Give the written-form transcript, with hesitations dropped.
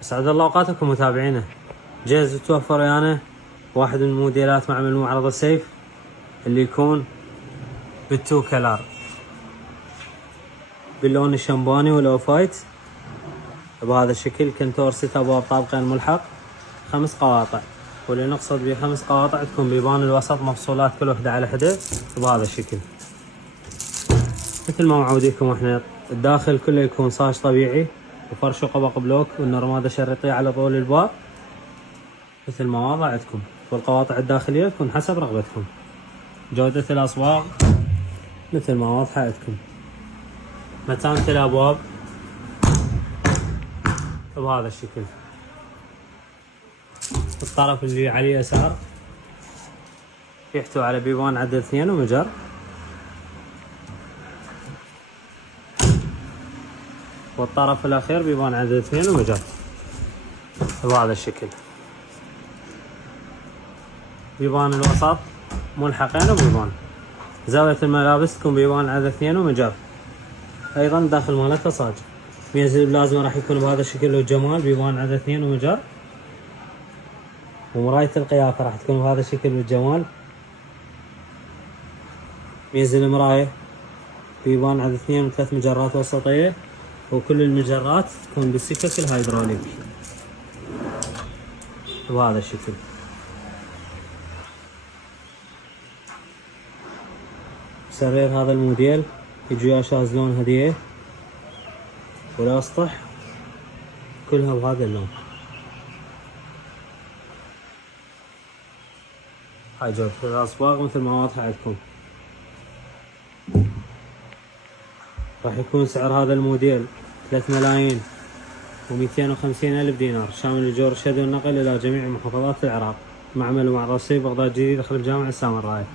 اسعد الله اوقاتكم متابعينا. جهز توفر ويانا واحد من موديلات معمل معرض السيف اللي يكون بالتو كلار باللون الشمباني والاوف وايت بهذا الشكل. كنتور 6 ابواب طابقين ملحق 5 قواطع، واللي نقصد به 5 قواطع تكون بيبان الوسط مفصولات كل وحده على حده بهذا الشكل. مثل ما معوديكم احنا الداخل كله يكون صاج طبيعي وفرش وقبق بلوك والنرماده شريطيه على طول الباب مثل ما واضح عندكم، والقواطع الداخليه تكون حسب رغبتكم. جودة الاصواغ مثل ما واضحه عندكم. متانة الابواب بهذا الشكل. الطرف اللي على اليسار يحتوي على بيبان عدد 2 ومجر. والطرف الاخير بيبان عدد 2 ومجر بهذا الشكل. بيبان الوسط ملحقين وبيبان. زاوية الملابس تكون بيبان عدد 2 ومجر. ايضا داخل مالتها صاج. ميز البلازما راح يكون بهذا الشكل والجمال بيبان عدد 2 ومجر. ومراية القيافة راح تكون بهذا الشكل والجمال. ميز المراية بيبان عدد 2 و3 مجرات وسطية، وكل المجرات تكون بالسكك الهيدروليك بهذا الشكل. سرير هذا الموديل يجي وياه شازلون هدية والاسطح كلها بهذا اللون. هاي جودة الاصباغ مثل ما واضحة عندكم. راح يكون سعر هذا الموديل 3,250,000 دينار، شامل الاجور الارشاد والنقل الى جميع محافظات العراق. معمل ومعرض السيف بغداد الجديدة خلف جامع السامراء.